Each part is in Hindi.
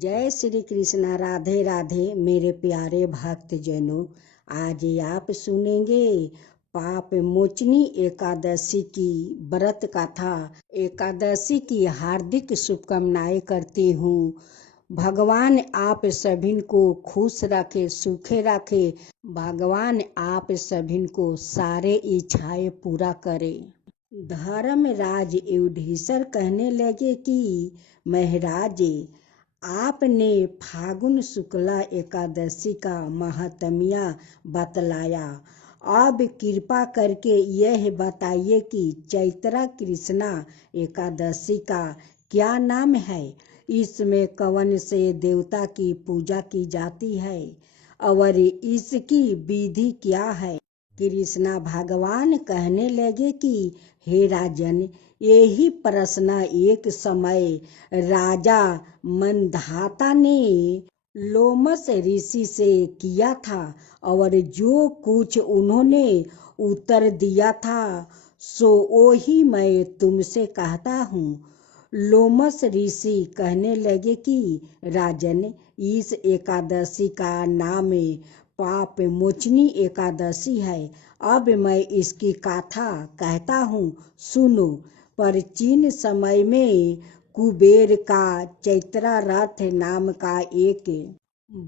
जय श्री कृष्णा। राधे राधे मेरे प्यारे भक्त जनों। आज आप सुनेंगे पाप मोचनी एकादशी की व्रत कथा। एकादशी की हार्दिक शुभकामनाएं करती हूँ। भगवान आप सभी को खुश रखे, सुखे रखे। भगवान आप सभी को सारे इच्छाएं पूरा करे। धर्मराज युधिष्ठिर कहने लगे कि महाराज, आपने फागुन शुक्ला एकादशी का महात्म्य बतलाया। अब कृपा करके यह बताइए कि चैत्र कृष्णा एकादशी का क्या नाम है। इसमें कौन से देवता की पूजा की जाती है और इसकी विधि क्या है। कृष्णा भगवान कहने लगे कि हे राजन, यही प्रश्न एक समय राजा मंधाता ने लोमस ऋषि से किया था और जो कुछ उन्होंने उत्तर दिया था सो वही मैं तुमसे कहता हूँ। लोमस ऋषि कहने लगे कि राजन, इस एकादशी का नाम पाप मोचनी एकादशी है। अब मैं इसकी कथा कहता हूँ, सुनो। प्राचीन समय में कुबेर का चैत्र रथ नाम का एक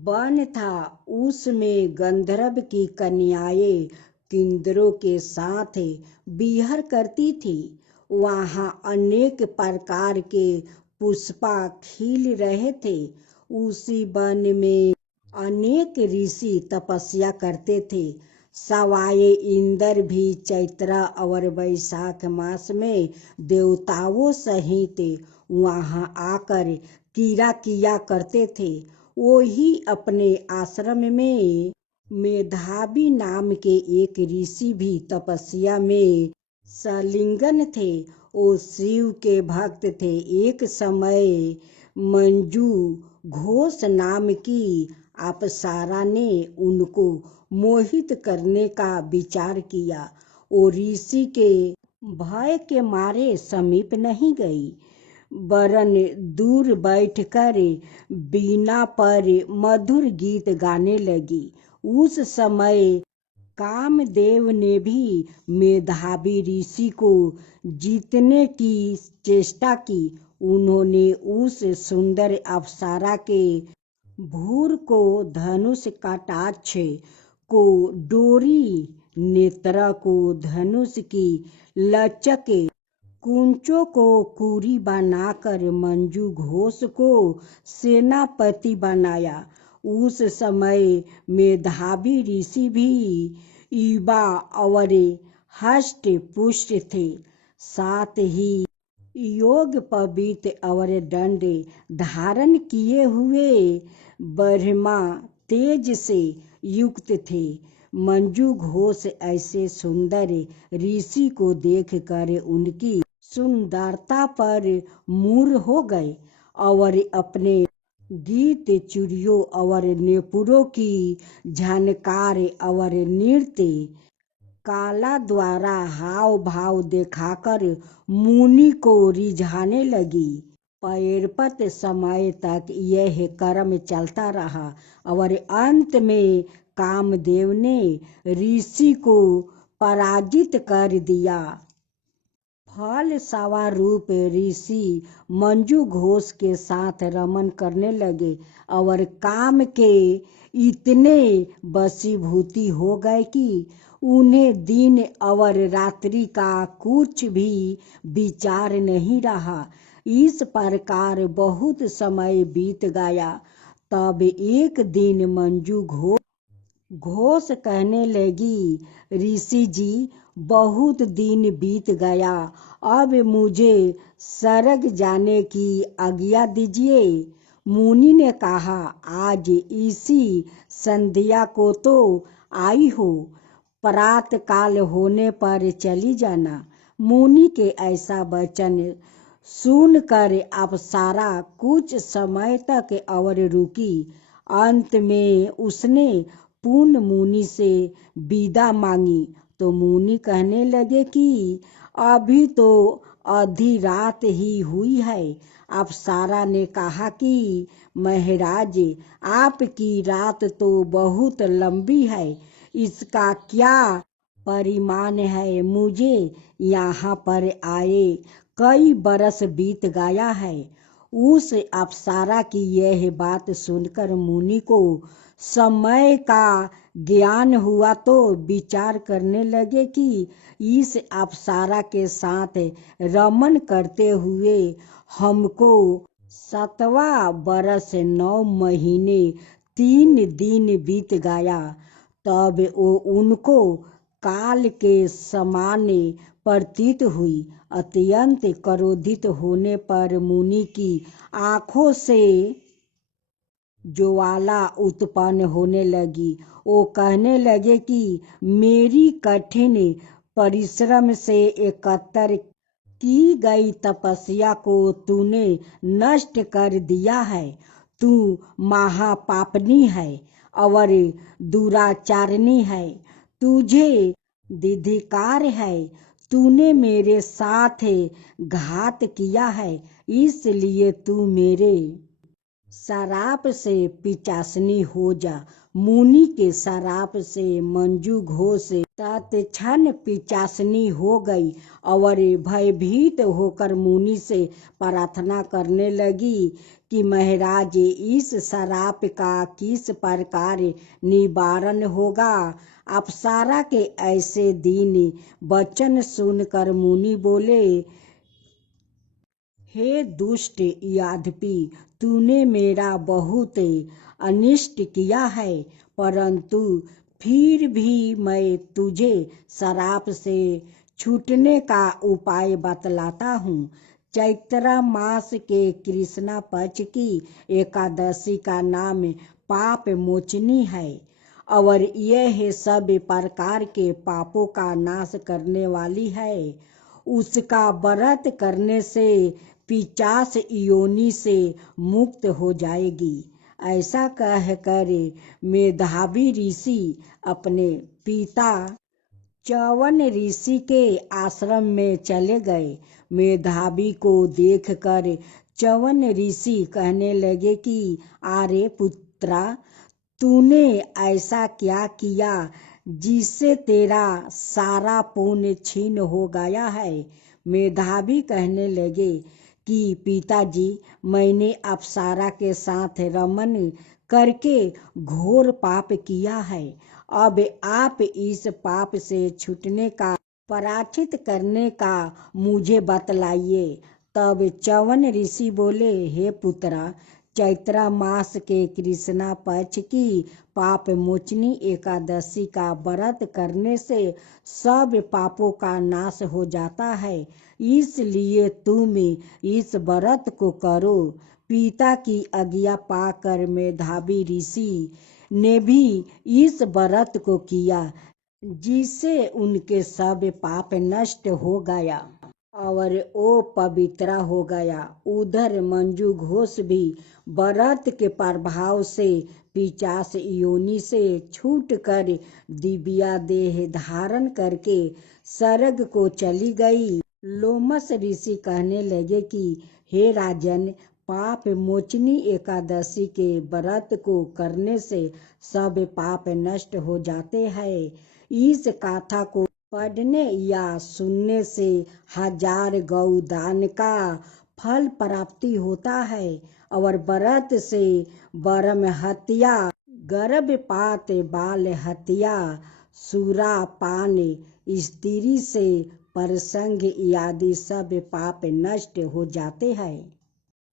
वन था। उसमें गंधर्व की कन्याएं किन्नरों के साथ विहार करती थी। वहाँ अनेक प्रकार के पुष्पा खिल रहे थे। उसी वन में अनेक ऋषि तपस्या करते थे। सवाए इंद्र भी चैत्र और वैशाख मास में देवताओं सहित वहाँ आकर क्रीड़ा किया करते थे। वो ही अपने आश्रम में मेधावी नाम के एक ऋषि भी तपस्या में संलिग्न थे। वो शिव के भक्त थे। एक समय मंजू घोष नाम की अप्सरा ने उनको मोहित करने का विचार किया। वो ऋषि के भय के मारे समीप नहीं गई, वरन दूर बैठकर बीना पर मधुर गीत गाने लगी। उस समय कामदेव ने भी मेधावी ऋषि को जीतने की चेष्टा की। उन्होंने उस सुंदर अप्सरा के भूर को धनुष कटाक्ष को डोरी, नेत्र को धनुष की लचक, कुंचों को कुरी बनाकर मंजू घोष को सेनापति बनाया। उस समय मेधावी ऋषि भी युवा और हष्ट पुष्ट थे। साथ ही योग पवित्र और दंड धारण किए हुए ब्रह्मा तेज से युक्त थे। मंजू घोष ऐसे सुंदर ऋषि को देखकर उनकी सुंदरता पर मूर हो गए और अपने गीत, चूड़ियों और नेपुरों की झनकार और नृत्य कला द्वारा हाव भाव दिखाकर मुनि को रिझाने लगी। पर्याप्त समय तक यह क्रम चलता रहा और अंत में कामदेव ने ऋषि को पराजित कर दिया। फल स्वरूप ऋषि मंजू घोष के साथ रमन करने लगे और काम के इतने वशीभूत हो गए कि उन्हें दिन और रात्रि का कुछ भी विचार नहीं रहा। इस प्रकार बहुत समय बीत गया। तब एक दिन मंजू घोष कहने लगी, ऋषि जी, बहुत दिन बीत गया, अब मुझे स्वर्ग जाने की आज्ञा दीजिए। मुनि ने कहा, आज इसी संध्या को तो आई हो, प्रातः काल होने पर चली जाना। मुनि के ऐसा वचन सुनकर अप्सरा कुछ समय तक और रुकी। अंत में उसने पूर्ण मुनि से विदा मांगी तो मुनि कहने लगे कि अभी तो आधी रात ही हुई है। अप्सरा ने कहा कि महाराज, आपकी रात तो बहुत लंबी है, इसका क्या परिमाण है? मुझे यहाँ पर आए कई बरस बीत गया है। उस अप्सरा की यह बात सुनकर मुनि को समय का ज्ञान हुआ तो विचार करने लगे कि इस अप्सरा के साथ रमन करते हुए हमको 7वां बरस 9 महीने 3 दिन बीत गया। तब वो उनको काल के समान प्रतीत हुई। अत्यंत क्रोधित होने पर मुनि की आंखों से ज्वाला उत्पन्न होने लगी। वो कहने लगे कि मेरी कठिन परिश्रम से एकत्र की गई तपस्या को तूने नष्ट कर दिया है। तू महापापनी है और दुराचारणी है। तुझे धिक्कार है। तूने मेरे साथ घात किया है, इसलिए तू मेरे शराप से पिचासनी हो जा। मुनि के शराप से मंजू घोष तत्क्षण पिचासनी हो गई और भयभीत होकर मुनि से प्रार्थना करने लगी कि महाराज, इस शराप का किस प्रकार निवारण होगा? अप्सरा के ऐसे दीन वचन सुनकर मुनि बोले, हे दुष्ट यादपी, तूने मेरा बहुत अनिष्ट किया है, परंतु फिर भी मैं तुझे शराप से छूटने का उपाय बतलाता हूँ। चैत्र मास के कृष्णा पक्ष की एकादशी का नाम पाप मोचनी है और यह सब प्रकार के पापों का नाश करने वाली है। उसका व्रत करने से पिशाच योनि से मुक्त हो जाएगी। ऐसा कहकर मेधावी ऋषि अपने पिता च्यवन ऋषि के आश्रम में चले गए। मेधावी को देखकर च्यवन ऋषि कहने लगे कि अरे पुत्रा, तूने ऐसा क्या किया जिससे तेरा सारा पुण्य छीन हो गया है? मेधावी कहने लगे कि पिताजी, मैंने अप्सरा के साथ रमन करके घोर पाप किया है। अब आप इस पाप से छूटने का प्रायश्चित करने का मुझे बतलाइए। तब च्यवन ऋषि बोले, हे पुत्रा, चैत्र मास के कृष्णा पक्ष की पाप मोचनी एकादशी का व्रत करने से सब पापों का नाश हो जाता है, इसलिए तुम इस व्रत को करो। पिता की आज्ञा पाकर मेधावी ऋषि ने भी इस व्रत को किया, जिससे उनके सब पाप नष्ट हो गया और वो पवित्र हो गया। उधर मंजू घोष भी व्रत के प्रभाव से पिशाच योनि से छूटकर दिव्या देह धारण करके स्वर्ग को चली गई। लोमस ऋषि कहने लगे कि हे राजन, पाप मोचनी एकादशी के व्रत को करने से सब पाप नष्ट हो जाते हैं। इस कथा को पढ़ने या सुनने से 1000 गौदान का फल प्राप्ति होता है और व्रत से ब्रह्म हत्या, गर्भपात, बाल हत्या, सुरापान, स्त्री से परसंग आदि सब पाप नष्ट हो जाते हैं।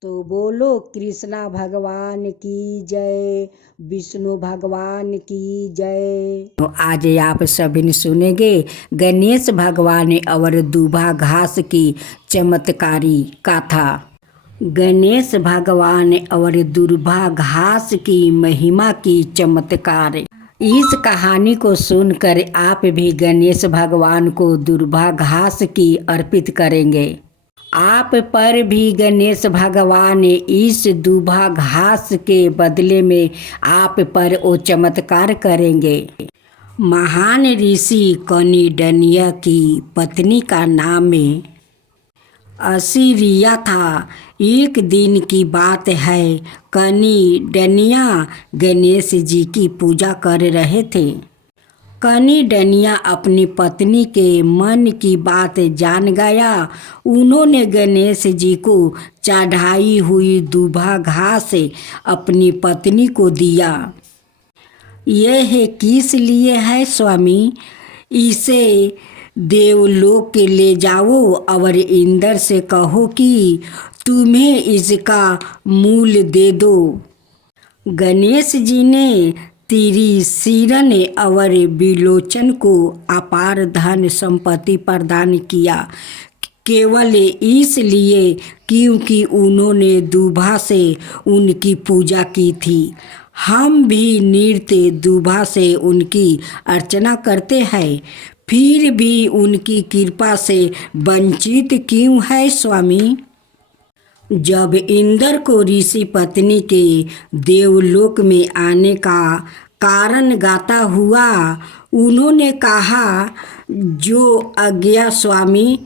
तो बोलो कृष्णा भगवान की जय, विष्णु भगवान की जय। तो आज आप सभी ने सुनेंगे गणेश भगवान और दूबा घास की चमत्कारी कथा। गणेश भगवान और दूबा घास की महिमा की चमत्कार। इस कहानी को सुनकर आप भी गणेश भगवान को दूबा घास की अर्पित करेंगे। आप पर भी गणेश भगवान इस दूबा घास के बदले में आप पर वो चमत्कार करेंगे। महान ऋषि कौंडिन्य की पत्नी का नाम असीरिया था। एक दिन की बात है, कनी डनिया गणेश जी की पूजा कर रहे थे। कनी डनिया अपनी पत्नी के मन की बात जान गया। उन्होंने गणेश जी को चढ़ाई हुई दूबा घास अपनी पत्नी को दिया। यह किस लिए है स्वामी? इसे देवलोक के ले जाओ और इंद्र से कहो कि तुम्हें इसका मूल्य दे दो। गणेश जी ने त्रिशिरन और विलोचन को अपार धन संपत्ति प्रदान किया, केवल इसलिए क्योंकि उन्होंने दूबा से उनकी पूजा की थी। हम भी नृत्य दूबा से उनकी अर्चना करते हैं, फिर भी उनकी कृपा से वंचित क्यों है स्वामी? जब इंद्र को ऋषि पत्नी के देवलोक में आने का कारण गाता हुआ, उन्होंने कहा, जो आज्ञा स्वामी।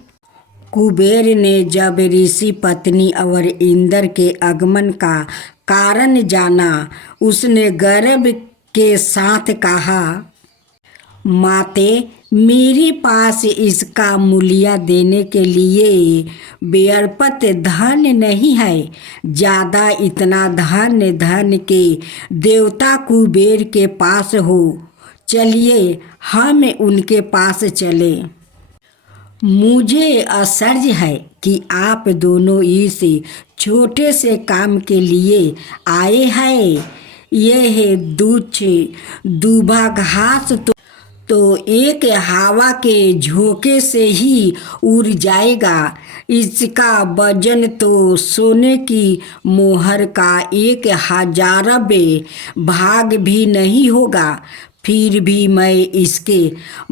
कुबेर ने जब ऋषि पत्नी और इंद्र के आगमन का कारण जाना, उसने गर्व के साथ कहा, माते, मेरे पास इसका मूल्य देने के लिए पर्याप्त धन नहीं है। ज़्यादा इतना धन के देवता कुबेर के पास हो। चलिए हम उनके पास चले। मुझे आश्चर्य है कि आप दोनों इस छोटे से काम के लिए आए हैं। यह दूबा घास तो एक हवा के झोंके से ही उड़ जाएगा। इसका वजन तो सोने की मोहर का 1000वें भाग भी नहीं होगा। फिर भी मैं इसके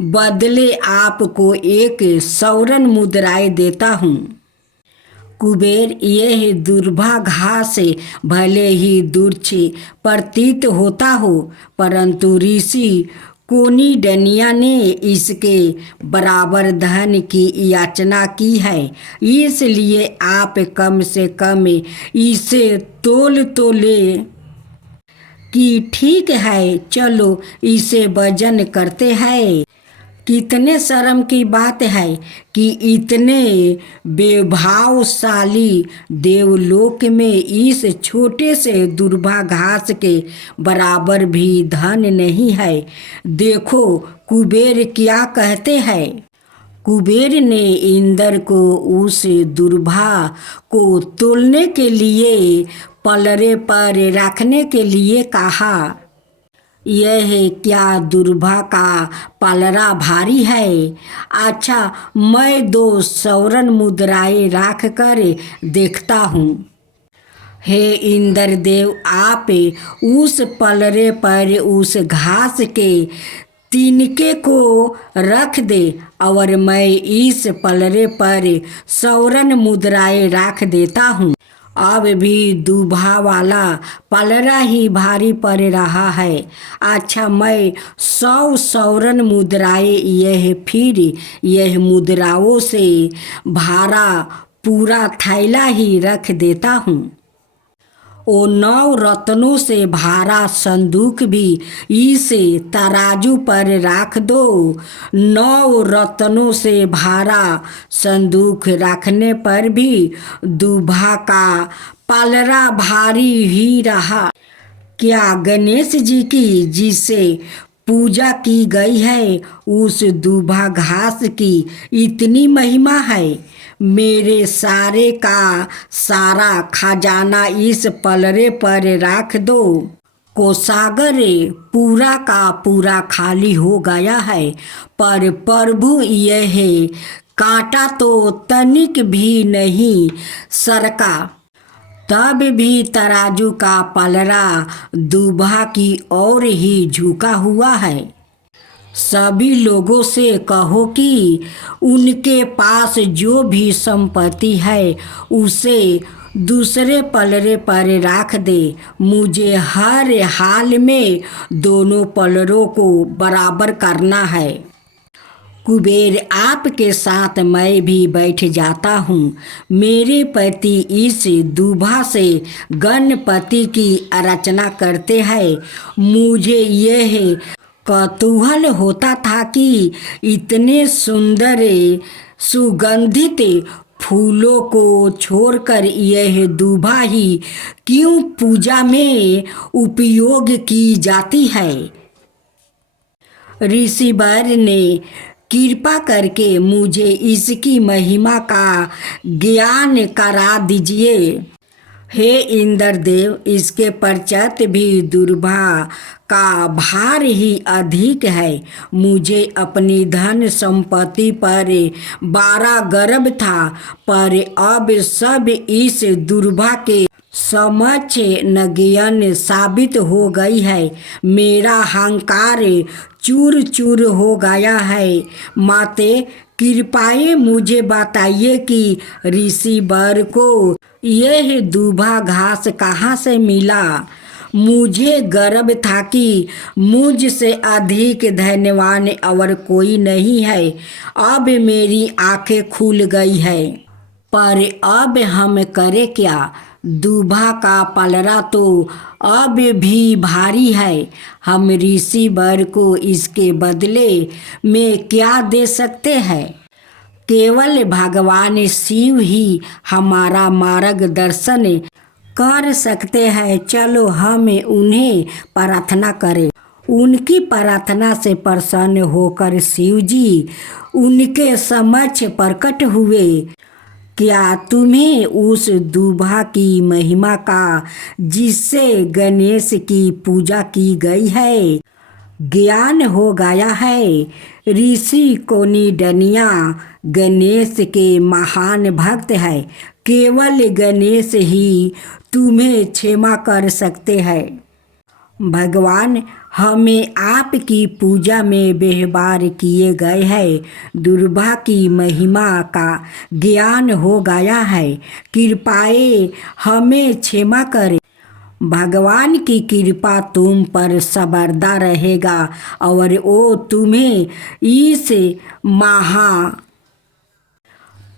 बदले आपको 1 मुद्राएं देता हूँ। कुबेर, यह दूबा घास भले ही तुच्छ प्रतीत होता हो, परंतु ऋषि कोनी डनिया ने इसके बराबर धन की याचना की है, इसलिए आप कम से कम इसे तोल तो ले। कि ठीक है, चलो इसे वजन करते हैं। कितने शर्म की बात है कि इतने वैभवशाली देवलोक में इस छोटे से दूबा घास के बराबर भी धन नहीं है। देखो कुबेर क्या कहते हैं। कुबेर ने इंद्र को उस दूबा को तोलने के लिए पलड़े पर रखने के लिए कहा। यह क्या दूबा का पलड़ा भारी है? अच्छा, मैं 2 स्वर्ण मुद्राएं रख कर देखता हूँ। हे इंद्रदेव, आप उस पलड़े पर उस घास के तिनके को रख दे और मैं इस पलड़े पर स्वर्ण मुद्राएं रख देता हूँ। अब भी दूबा वाला पलड़ा ही भारी पड़ रहा है। अच्छा, मैं 100 स्वर्ण मुद्राएं यह मुद्राओं से भरा पूरा थैला ही रख देता हूँ। ओ 9 रत्नों से भरा संदूक भी इस तराजू पर रख दो। 9 रत्नों से भरा संदूक रखने पर भी दूबा का पलड़ा भारी ही रहा। क्या गणेश जी की जिसे पूजा की गई है, उस दूबा घास की इतनी महिमा है? मेरे सारे का सारा खजाना इस पलड़े पर रख दो। कोषागार पूरा का पूरा खाली हो गया है, पर प्रभु यह कांटा तो तनिक भी नहीं सरका। तब भी तराजू का पलड़ा दूबा की ओर ही झुका हुआ है। सभी लोगों से कहो कि उनके पास जो भी संपत्ति है उसे दूसरे पलड़े पर रख दे। मुझे हर हाल में दोनों पलड़ों को बराबर करना है। कुबेर आपके साथ मैं भी बैठ जाता हूँ। मेरे पति इस दूभा से गणपति की रचना करते हैं। मुझे यह कौतूहल होता था कि इतने सुंदर सुगंधित फूलों को छोड़कर यह दूभा ही क्यों पूजा में उपयोग की जाती है। ऋषिवर ने कृपा करके मुझे इसकी महिमा का ज्ञान करा दीजिए। हे इंद्रदेव, इसके पश्चात भी दूभा का भार ही अधिक है। मुझे अपनी धन संपत्ति पर बड़ा गर्व था, पर अब सब इस दूभा के समक्ष नगण्य साबित हो गई है। मेरा अहंकार चूर चूर हो गया है। माते, कृपया मुझे बताइए कि ऋषिवर को यह दूभा घास कहाँ से मिला। मुझे गर्व था कि मुझसे अधिक धन्यवान और कोई नहीं है। अब मेरी आंखें खुल गई है। पर अब हम करें क्या? दूभा का पलड़ा तो अब भी भारी है। हम ऋषिवर को इसके बदले में क्या दे सकते हैं? केवल भगवान शिव ही हमारा मार्गदर्शन कर सकते हैं। चलो हम उन्हें प्रार्थना करें। उनकी प्रार्थना से प्रसन्न होकर शिव जी उनके समक्ष प्रकट हुए। क्या तुम्हें उस दूभा की महिमा का जिससे गणेश की पूजा की गई है ज्ञान हो गया है? ऋषि कोनिडनिया गणेश के महान भक्त है। केवल गणेश ही तुम्हें क्षमा कर सकते हैं। भगवान, हमें आपकी पूजा में व्यवहार किए गए हैं दूभा की महिमा का ज्ञान हो गया है। कृपया हमें क्षमा करें। भगवान की कृपा तुम पर सर्वदा रहेगा और वो तुम्हें इस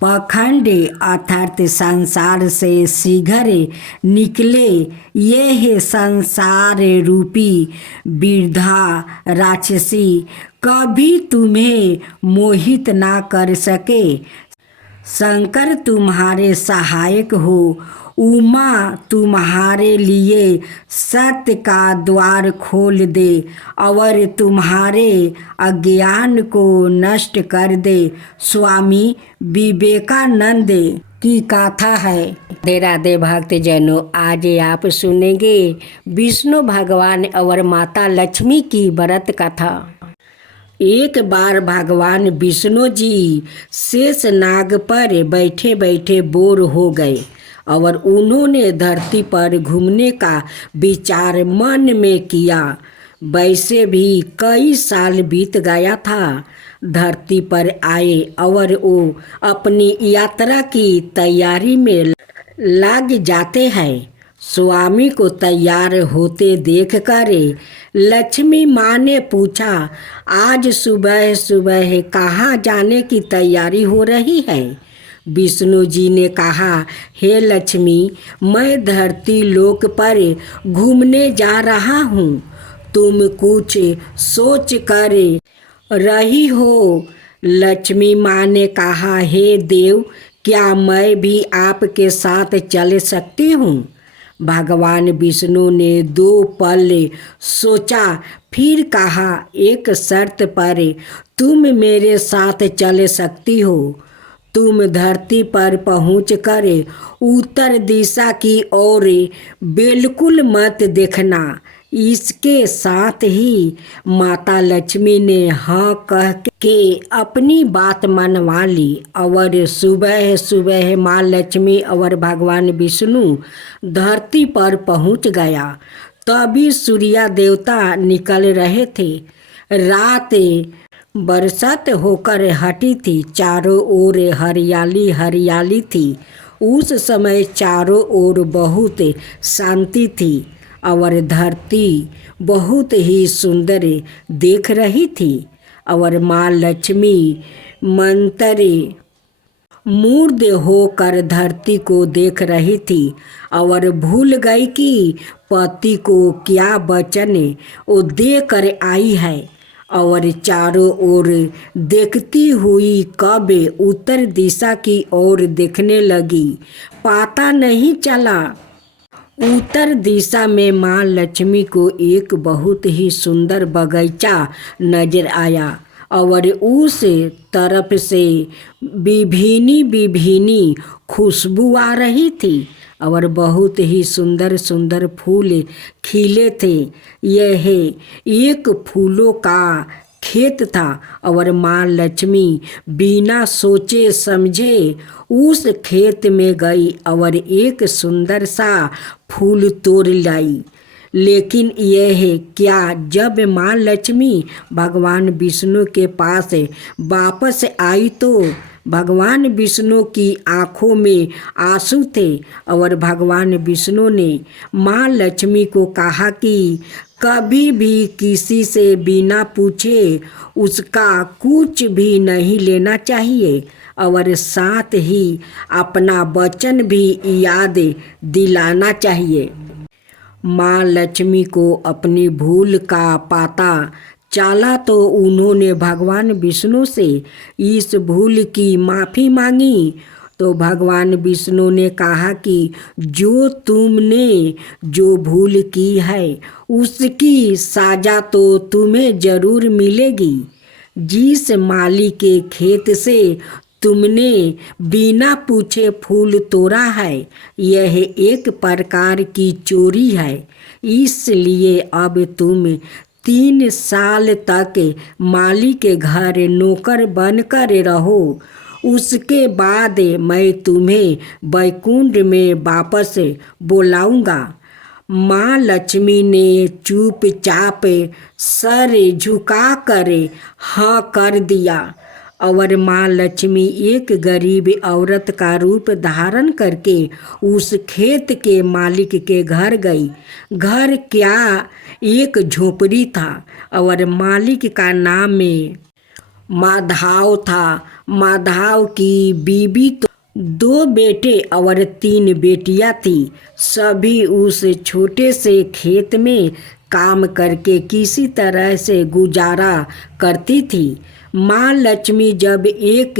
पाखंड अर्थात संसार से शीघ्र निकले। यह संसार रूपी वृद्धा राक्षसी कभी तुम्हें मोहित ना कर सके। शंकर तुम्हारे सहायक हो। उमा तुम्हारे लिए सत्य का द्वार खोल दे और तुम्हारे अज्ञान को नष्ट कर दे। स्वामी विवेकानंद की गाथा है। राधे राधे भक्तजनों, आज आप सुनेंगे विष्णु भगवान और माता लक्ष्मी की व्रत कथा। एक बार भगवान विष्णु जी शेषनाग पर बैठे बैठे बोर हो गए और उन्होंने धरती पर घूमने का विचार मन में किया। वैसे भी कई साल बीत गया था। धरती पर आए और वो अपनी यात्रा की तैयारी में लग जाते हैं। स्वामी को तैयार होते देखकर लक्ष्मी माँ ने पूछा, आज सुबह सुबह कहाँ जाने की तैयारी हो रही है? विष्णु जी ने कहा, हे लक्ष्मी, मैं धरती लोक पर घूमने जा रहा हूँ। तुम कुछ सोच कर रही हो? लक्ष्मी माँ ने कहा, हे देव, क्या मैं भी आपके साथ चल सकती हूँ? भगवान विष्णु ने 2 पल सोचा, फिर कहा, एक शर्त पर तुम मेरे साथ चल सकती हो। तुम धरती पर पहुंचकर उत्तर दिशा की ओर बिल्कुल मत देखना। इसके साथ ही माता लक्ष्मी ने हाँ कह के अपनी बात मनवा ली और सुबह सुबह माँ लक्ष्मी और भगवान विष्णु धरती पर पहुंच गया। तभी सूर्य देवता निकल रहे थे। रात बरसात होकर हटी थी। चारों ओर हरियाली हरियाली थी। उस समय चारों ओर बहुत शांति थी और धरती बहुत ही सुंदर देख रही थी। और माँ लक्ष्मी मंतरे मूर्ध होकर धरती को देख रही थी और भूल गई कि पति को क्या वचन वो दे कर आई है, और चारों ओर देखती हुई कब उत्तर दिशा की ओर देखने लगी। पता नहीं चला। उत्तर दिशा में माँ लक्ष्मी को एक बहुत ही सुंदर बगीचा नजर आया और उस तरफ से विभिन्न विभिन्न खुशबू आ रही थी और बहुत ही सुंदर सुंदर फूल खिले थे। यह एक फूलों का खेत था और माँ लक्ष्मी बिना सोचे समझे उस खेत में गई और एक सुंदर सा फूल तोड़ लाई। लेकिन यह क्या, जब माँ लक्ष्मी भगवान विष्णु के पास वापस आई तो भगवान विष्णु की आँखों में आंसू थे और भगवान विष्णु ने माँ लक्ष्मी को कहा कि कभी भी किसी से बिना पूछे उसका कुछ भी नहीं लेना चाहिए और साथ ही अपना वचन भी याद दिलाना चाहिए। माँ लक्ष्मी को अपनी भूल का पता चला तो उन्होंने भगवान विष्णु से इस भूल की माफ़ी मांगी। तो भगवान विष्णु ने कहा कि जो तुमने जो भूल की है उसकी सजा तो तुम्हें ज़रूर मिलेगी। जिस माली के खेत से तुमने बिना पूछे फूल तोड़ा है यह एक प्रकार की चोरी है, इसलिए अब तुम 3 साल तक माली के घर नौकर बनकर रहो। उसके बाद मैं तुम्हें वैकुंठ में वापस बुलाऊंगा। माँ लक्ष्मी ने चुपचाप सर झुकाकर हाँ कर दिया और माँ लक्ष्मी एक गरीब औरत का रूप धारण करके उस खेत के मालिक के घर गई। घर क्या, एक झोपड़ी था और मालिक का नाम माधव था। माधव की बीवी तो 2 बेटे और 3 बेटियां थी। सभी उस छोटे से खेत में काम करके किसी तरह से गुजारा करती थी। माँ लक्ष्मी जब एक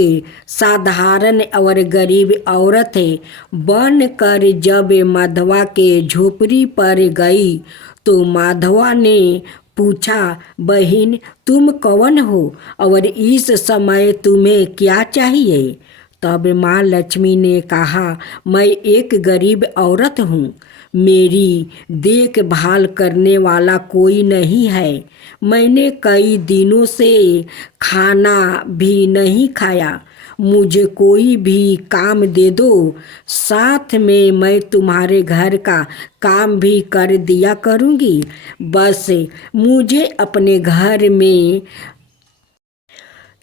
साधारण और गरीब औरत बनकर जब माधवा के झोपड़ी पर गई तो माधवा ने पूछा, बहन तुम कौन हो और इस समय तुम्हें क्या चाहिए? तब माँ लक्ष्मी ने कहा, मैं एक गरीब औरत हूँ, मेरी देखभाल करने वाला कोई नहीं है। मैंने कई दिनों से खाना भी नहीं खाया, मुझे कोई भी काम दे दो, साथ में मैं तुम्हारे घर का काम भी कर दिया करूँगी। बस मुझे अपने घर में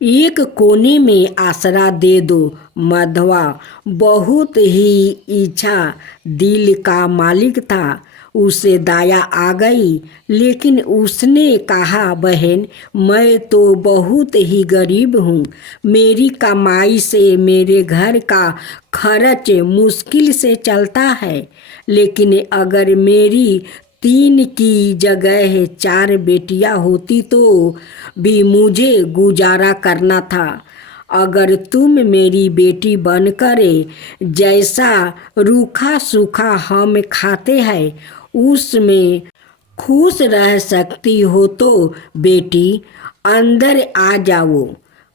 एक कोने में आसरा दे दो। माधवा बहुत ही इच्छा दिल का मालिक था, उसे दया आ गई, लेकिन उसने कहा, बहन मैं तो बहुत ही गरीब हूँ, मेरी कमाई से मेरे घर का खर्च मुश्किल से चलता है, लेकिन अगर मेरी 3 की जगह 4 बेटियां होती तो भी मुझे गुजारा करना था। अगर तुम मेरी बेटी बनकर जैसा रूखा सूखा हम खाते हैं उसमें खुश रह सकती हो तो बेटी अंदर आ जाओ।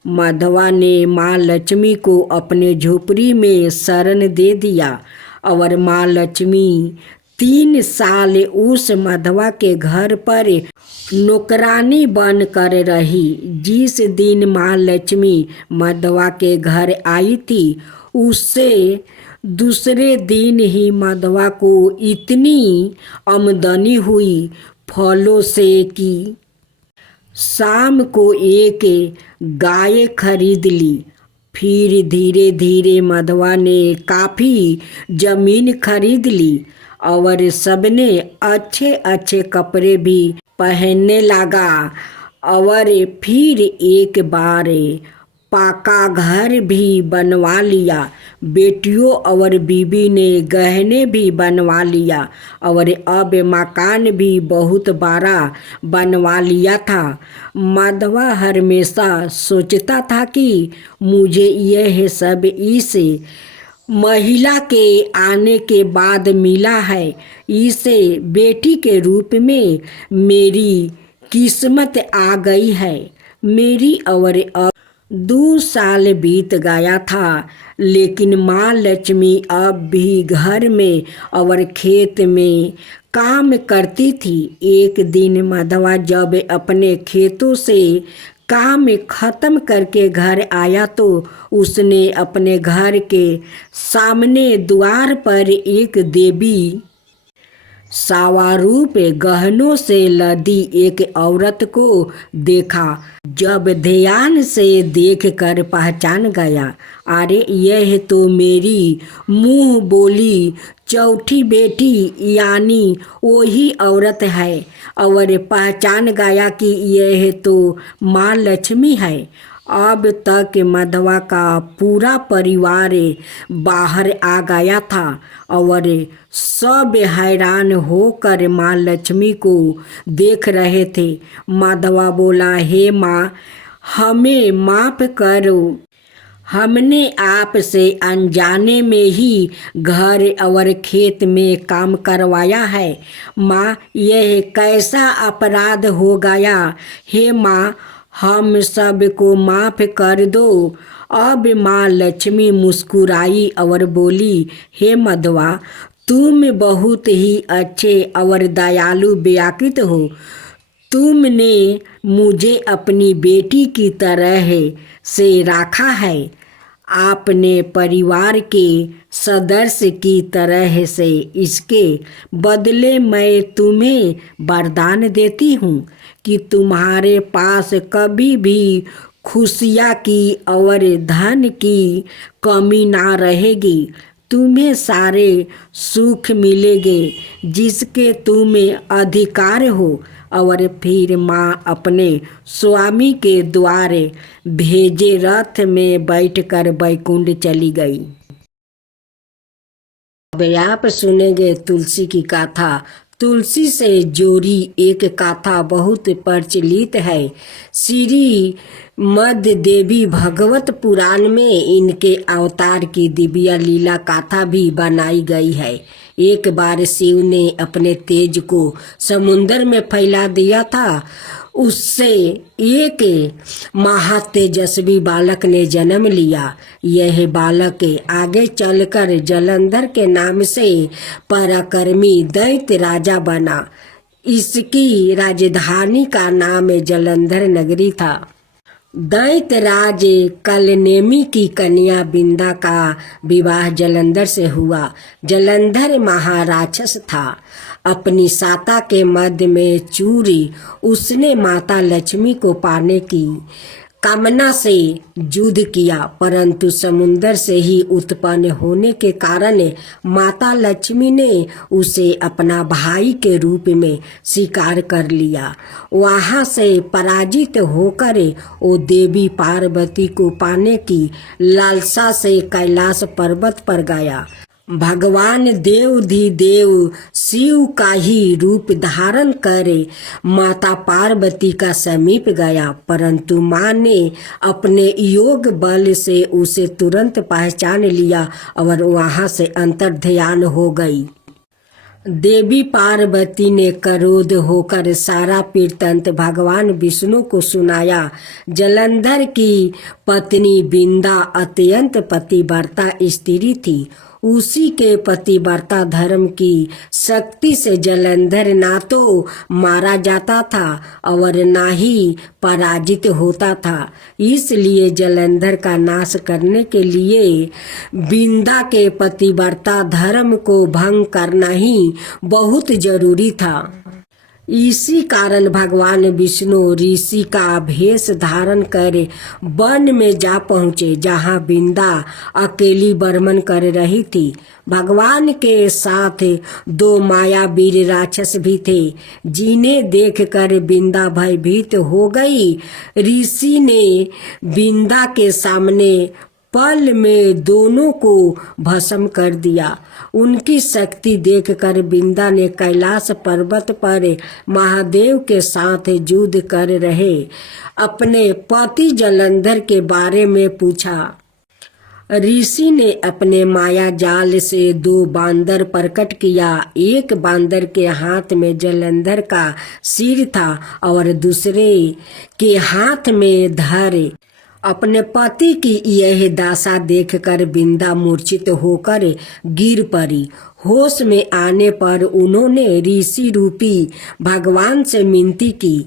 माधवा ने माँ लक्ष्मी को अपने झोपड़ी में शरण दे दिया और माँ लक्ष्मी 3 साल उस माधवा के घर पर नौकरानी बनकर रही। जिस दिन माँ लक्ष्मी माधवा के घर आई थी उससे दूसरे दिन ही माधवा को इतनी आमदनी हुई फलों से कि शाम को एक गाय खरीद ली। फिर धीरे धीरे माधवा ने काफ़ी जमीन खरीद ली और सबने अच्छे अच्छे कपड़े भी पहनने लगा और फिर एक बार पाका घर भी बनवा लिया। बेटियों और बीबी ने गहने भी बनवा लिया और अब मकान भी बहुत बड़ा बनवा लिया था। माधवा हमेशा सोचता था कि मुझे यह सब इस महिला के आने के बाद मिला है। इसे बेटी के रूप में मेरी किस्मत आ गई है। मेरी और अब 2 साल बीत गया था, लेकिन माँ लक्ष्मी अब भी घर में और खेत में काम करती थी। एक दिन माधवा जब अपने खेतों से काम खत्म करके घर आया तो उसने अपने घर के सामने द्वार पर एक देवी सावारूप गहनों से लदी एक औरत को देखा। जब ध्यान से देखकर पहचान गया, अरे यह तो मेरी मुंह बोली चौथी बेटी यानी वही औरत है, और पहचान गया कि यह तो माँ लक्ष्मी है। अब तक माधवा का पूरा परिवार बाहर आ गया था और सब हैरान होकर माँ लक्ष्मी को देख रहे थे। माधवा बोला, हे माँ, हमें माफ करो, हमने आपसे अनजाने में ही घर और खेत में काम करवाया है। माँ, यह कैसा अपराध हो गया? हे माँ, हम सबको माफ कर दो। अब माँ लक्ष्मी मुस्कुराई और बोली, हे माधवा, तुम बहुत ही अच्छे और दयालु व्यक्ति हो। तुमने मुझे अपनी बेटी की तरह से रखा है। आपने परिवार के सदस्य की तरह से, इसके बदले मैं तुम्हें वरदान देती हूँ कि तुम्हारे पास कभी भी खुशियाँ की और धन की कमी ना रहेगी। तुम्हें सारे सुख मिलेंगे जिसके तुम्हें अधिकार हो। और फिर माँ अपने स्वामी के द्वारे भेजे रथ में बैठकर बैकुंठ चली गई। अब आप सुनेंगे तुलसी की कथा। तुलसी से जोड़ी एक कथा बहुत प्रचलित है। श्री मध्य देवी भगवत पुराण में इनके अवतार की दिव्य लीला कथा भी बनाई गई है। एक बार शिव ने अपने तेज को समुद्र में फैला दिया था। उससे एक महातेजस्वी बालक ने जन्म लिया। यह बालक आगे चलकर जलंधर के नाम से पराक्रमी दैत्य राजा बना। इसकी राजधानी का नाम जलंधर नगरी था। दैत्य राज कलनेमी की कन्या बिंदा का विवाह जलंधर से हुआ। जलंधर महाराक्षस था। अपनी साता के मध्य में चूरी उसने माता लक्ष्मी को पाने की कामना से युद्ध किया, परंतु समुद्र से ही उत्पन्न होने के कारण माता लक्ष्मी ने उसे अपना भाई के रूप में स्वीकार कर लिया। वहां से पराजित होकर वो देवी पार्वती को पाने की लालसा से कैलाश पर्वत पर गया। भगवान देवाधिदेव शिव का ही रूप धारण कर माता पार्वती का समीप गया, परंतु माँ ने अपने योग बल से उसे तुरंत पहचान लिया और वहां से अंतर्ध्यान हो गई। देवी पार्वती ने क्रोध होकर सारा वृत्तांत भगवान विष्णु को सुनाया। जलंधर की पत्नी बिंदा अत्यंत पतिव्रता स्त्री थी। उसी के पतिव्रता धर्म की शक्ति से जलंधर ना तो मारा जाता था और ना ही पराजित होता था। इसलिए जलंधर का नाश करने के लिए बिंदा के पतिव्रता धर्म को भंग करना ही बहुत जरूरी था। इसी कारण भगवान विष्णु ऋषि का भेष धारण कर वन में जा पहुँचे, जहाँ बिंदा अकेली बर्मन कर रही थी। भगवान के साथ 2 मायावीर राक्षस भी थे, जिन्हें देखकर बिंदा भयभीत हो गई। ऋषि ने बिंदा के सामने पल में दोनों को भस्म कर दिया। उनकी शक्ति देखकर बिंदा ने कैलाश पर्वत पर महादेव के साथ युद्ध कर रहे अपने पति जलंधर के बारे में पूछा। ऋषि ने अपने माया जाल से 2 बांदर प्रकट किया। एक बांदर के हाथ में जलंधर का सिर था और दूसरे के हाथ में धर। अपने पति की यह दशा देखकर बिंदा मूर्छित होकर गिर पड़ी। होश में आने पर उन्होंने ऋषि रूपी भगवान से विनती की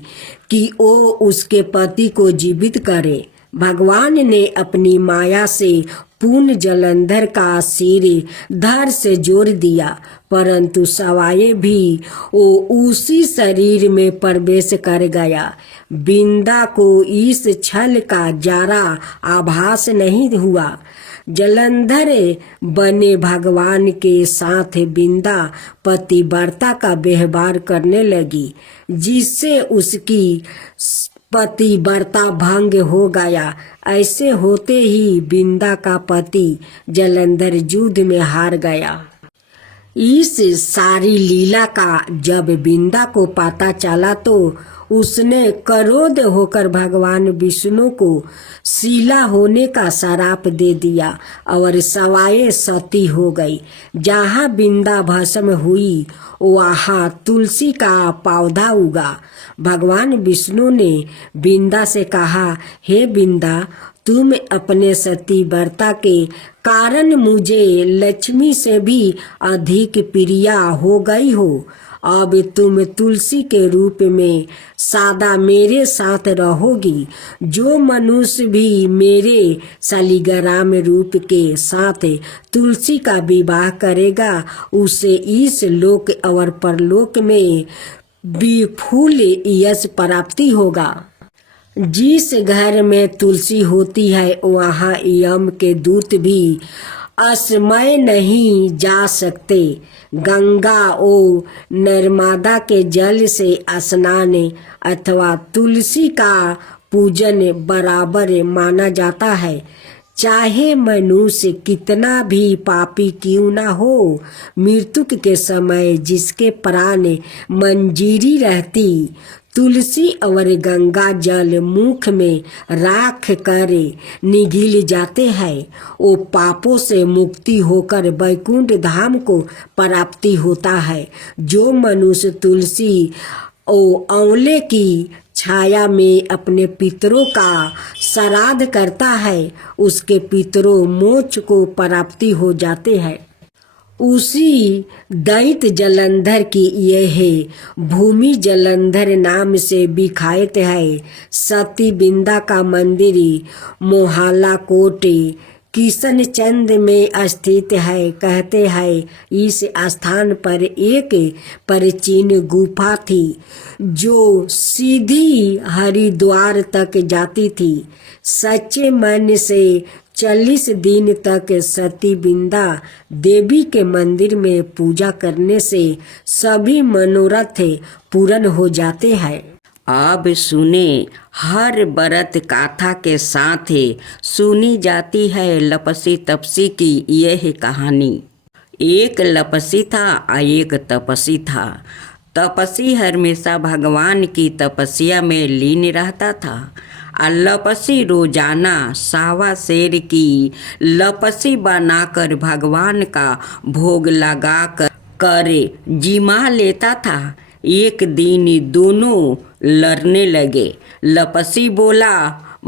कि वो उसके पति को जीवित करे। भगवान ने अपनी माया से पूर्ण जलंधर का सिर धड़ से जोड़ दिया, परंतु सवाए भी वो उसी शरीर में प्रवेश कर गया। बिंदा को इस छल का जरा आभास नहीं हुआ। जलंधर बने भगवान के साथ बिंदा पतिव्रता का व्यवहार करने लगी, जिससे उसकी पतिव्रता भंग हो गया। ऐसे होते ही बिंदा का पति जलंधर युद्ध में हार गया। इस सारी लीला का जब बिंदा को पता चला तो उसने क्रोध होकर भगवान विष्णु को शीला होने का श्राप दे दिया और सवाए सती हो गई। जहाँ बिंदा भस्म हुई वहाँ तुलसी का पौधा उगा। भगवान विष्णु ने बिंदा से कहा, हे बिंदा, तुम अपने सतीव्रता के कारण मुझे लक्ष्मी से भी अधिक प्रिया हो गई हो। अब तुम तुलसी के रूप में सदा मेरे साथ रहोगी। जो मनुष्य भी मेरे शालिग्राम रूप के साथ तुलसी का विवाह करेगा, उसे इस लोक और परलोक में विपुल यश प्राप्ति होगा। जिस घर में तुलसी होती है वहाँ यम के दूत भी असमय नहीं जा सकते। गंगा और नर्मदा के जल से स्नान अथवा तुलसी का पूजन बराबर माना जाता है। चाहे मनुष्य कितना भी पापी क्यों ना हो, मृत्यु के समय जिसके प्राण मंजीरी रहती, तुलसी और गंगा जल मुख में राख कर निगल जाते हैं। वो पापों से मुक्ति होकर वैकुंठ धाम को प्राप्ति होता है। जो मनुष्य तुलसी और आंवले की छाया में अपने पितरों का श्राद्ध करता है, उसके पितरों मोक्ष को प्राप्ति हो जाते हैं। उसी दैत्य जलंधर की यह भूमि जलंधर नाम से विख्यात है। सती बिंदा का मंदिर मोहल्ला कोट किशनचंद में स्थित है। कहते हैं इस स्थान पर एक प्राचीन गुफा थी जो सीधी हरिद्वार तक जाती थी। सच्चे मन से 40 दिन तक सती बिंदा देवी के मंदिर में पूजा करने से सभी मनोरथ पूर्ण हो जाते हैं। अब सुने, हर व्रत गाथा के साथ सुनी जाती है लपसी तपसी की यह कहानी। एक लपसी था और एक तपसी था। तपसी हमेशा भगवान की तपस्या में लीन रहता था और लपसी रोजाना सावा शेर की लपसी बनाकर भगवान का भोग लगा कर जिमा लेता था। एक दिन दोनों लड़ने लगे। लपसी बोला,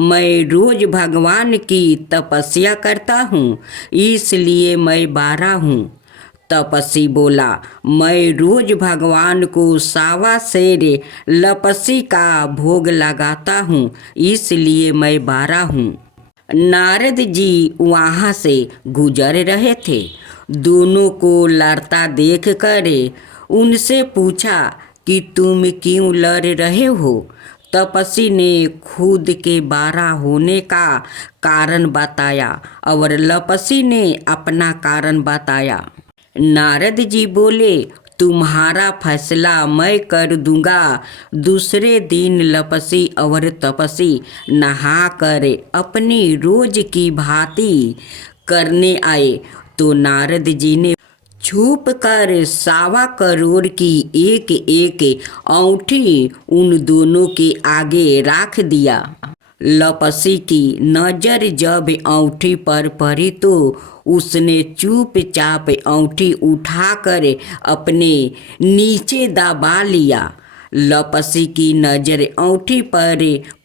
मैं रोज भगवान की तपस्या करता हूँ, इसलिए मैं बारा हूँ। तपसी बोला, मैं रोज भगवान को सावा शेर लपसी का भोग लगाता हूँ, इसलिए मैं बारा हूँ। नारद जी वहाँ से गुजर रहे थे। दोनों को लड़ता देख कर उनसे पूछा, कि तुम क्यों लड़ रहे हो। तपस्वी ने खुद के बड़ा होने का कारण बताया और लपसी ने अपना कारण बताया। नारद जी बोले, तुम्हारा फैसला मैं कर दूंगा। दूसरे दिन लपसी और तपसी नहा कर अपनी रोज की भांति करने आए तो नारद जी ने छुप कर 1.25 करोड़ की एक एक औंठी उन दोनों के आगे रख दिया। लपसी की नजर जब औंठी पर पड़ी तो उसने चुपचाप औंठी उठाकर अपने नीचे दबा लिया। लपसी की नजर औंठी पर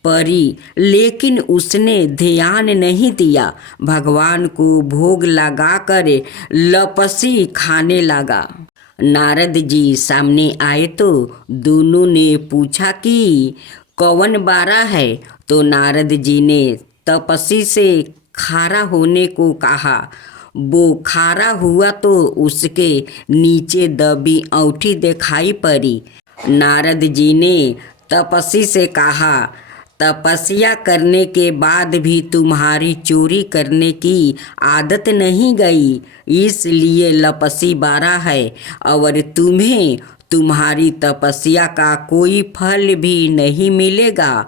पड़ी लेकिन उसने ध्यान नहीं दिया। भगवान को भोग लगाकर लपसी खाने लगा। नारद जी सामने आए तो दोनों ने पूछा कि कौन बारा है। तो नारद जी ने तपस्वी से खारा होने को कहा। वो खारा हुआ तो उसके नीचे दबी औंठी दिखाई पड़ी। नारद जी ने तपस्वी से कहा, तपस्या करने के बाद भी तुम्हारी चोरी करने की आदत नहीं गई, इसलिए लपसी बारा है और तुम्हें तुम्हारी तपस्या का कोई फल भी नहीं मिलेगा।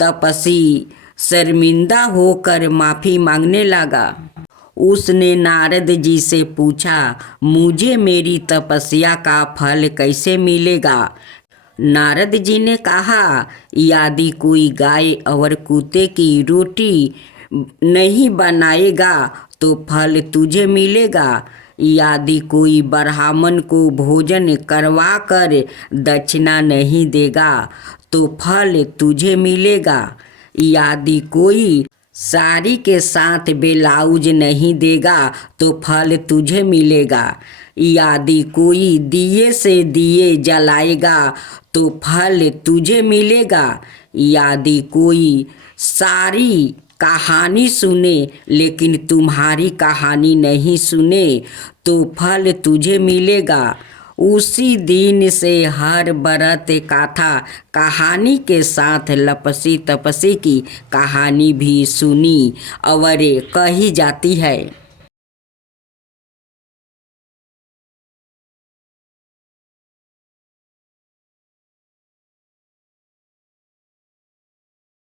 तपस्वी शर्मिंदा होकर माफी मांगने लगा। उसने नारद जी से पूछा, मुझे मेरी तपस्या का फल कैसे मिलेगा। नारद जी ने कहा, यदि कोई गाय और कुत्ते की रोटी नहीं बनाएगा तो फल तुझे मिलेगा। यदि कोई ब्राह्मण को भोजन करवा कर दक्षिणा नहीं देगा तो फल तुझे मिलेगा। यदि कोई साड़ी के साथ ब्लाउज नहीं देगा तो फल तुझे मिलेगा। यदि कोई दिए से दिए जलाएगा तो फल तुझे मिलेगा। यदि कोई सारी कहानी सुने लेकिन तुम्हारी कहानी नहीं सुने तो फल तुझे मिलेगा। उसी दिन से हर व्रत कथा कहानी के साथ लपसी तपसी की कहानी भी सुनी और कही जाती है।